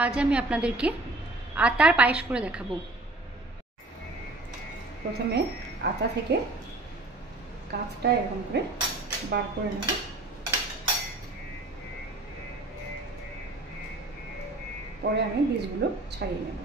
আজ আমি আপনাদেরকে আটার পায়েস করে দেখাবো। প্রথমে আটা থেকে কাঁচটা এরকম করে বার করে নেব। পরে আমি বীজগুলো ছাড়িয়ে নেব।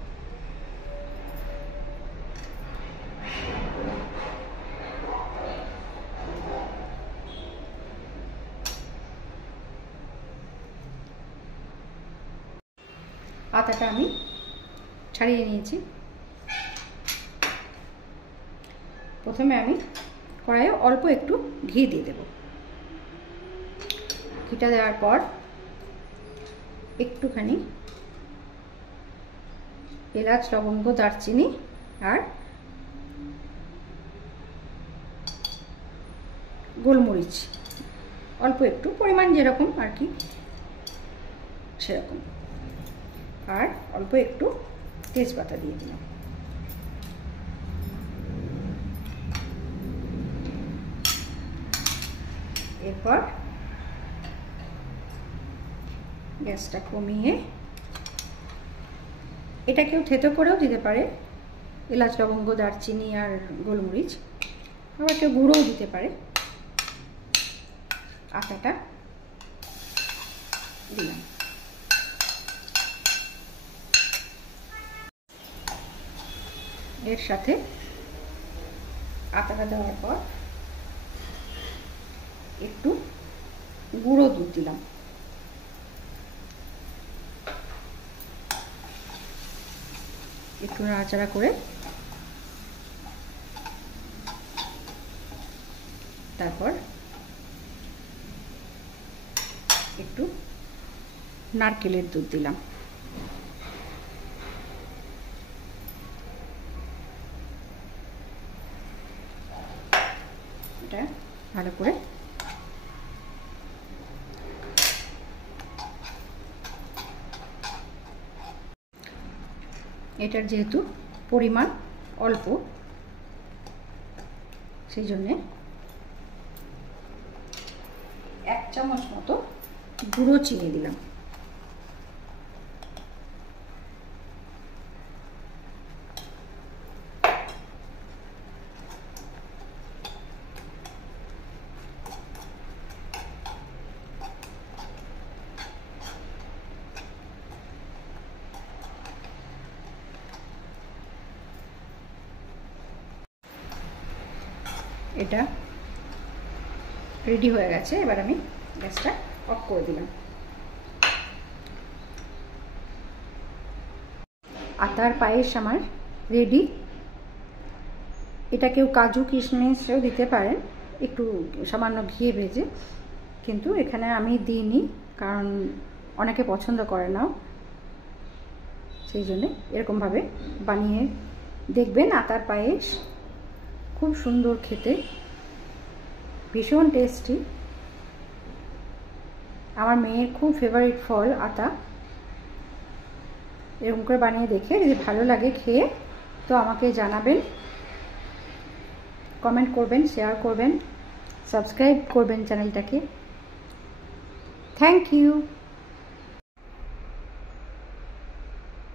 আটাটা আমি ছাড়িয়ে নিয়েছি। প্রথমে আমি কড়াইয়ে অল্প একটু ঘি দিয়ে দেব। ঘিটা দেওয়ার পর একটুখানি এলাচ, লবঙ্গ, দারচিনি আর গোলমরিচ অল্প একটু, পরিমাণ যেরকম আর কি সেরকম, আর অল্প একটু তেজপাতা দিয়ে দিলাম। এরপর গ্যাসটা কমিয়ে এটা কেউ থেতো করেও দিতে পারে, এলাচ, লবঙ্গ, দারচিনি আর গোলমরিচ, আবার কেউ গুঁড়োও দিতে পারে। আটাটা দিলাম। এর সাথে আটাটা দেওয়ার পর একটু গুঁড়ো দুধ দিলাম। একটু নাড়াচাড়া করে তারপর একটু নারকেলের দুধ দিলাম। এটা ভালো করে এটার যেহেতু পরিমাণ অল্প, সেই জন্যে 1 চামচ মতো গুঁড়ো চিনি দিলাম। এটা রেডি হয়ে গেছে। এবার আমি গ্যাসটা অফ করে দিলাম। আটার পায়েস আমার রেডি। এটা কেউ কাজু কিশমিশও দিতে পারেন, একটু সামান্য ঘি ভেজে, কিন্তু এখানে আমি দিইনি কারণ অনেকে পছন্দ করে না, সেই জন্যে এরকমভাবে বানিয়ে দেখবেন। আটার পায়েস খুব সুন্দর খেতে, ভীষণ টেস্টি। আমার মেয়ের খুব ফেভারিট ফল আটা। এরকম করে বানিয়ে দেখে যদি ভালো লাগে খেয়ে তো আমাকে জানাবেন, কমেন্ট করবেন, শেয়ার করবেন, সাবস্ক্রাইব করবেন চ্যানেলটাকে। Thank you.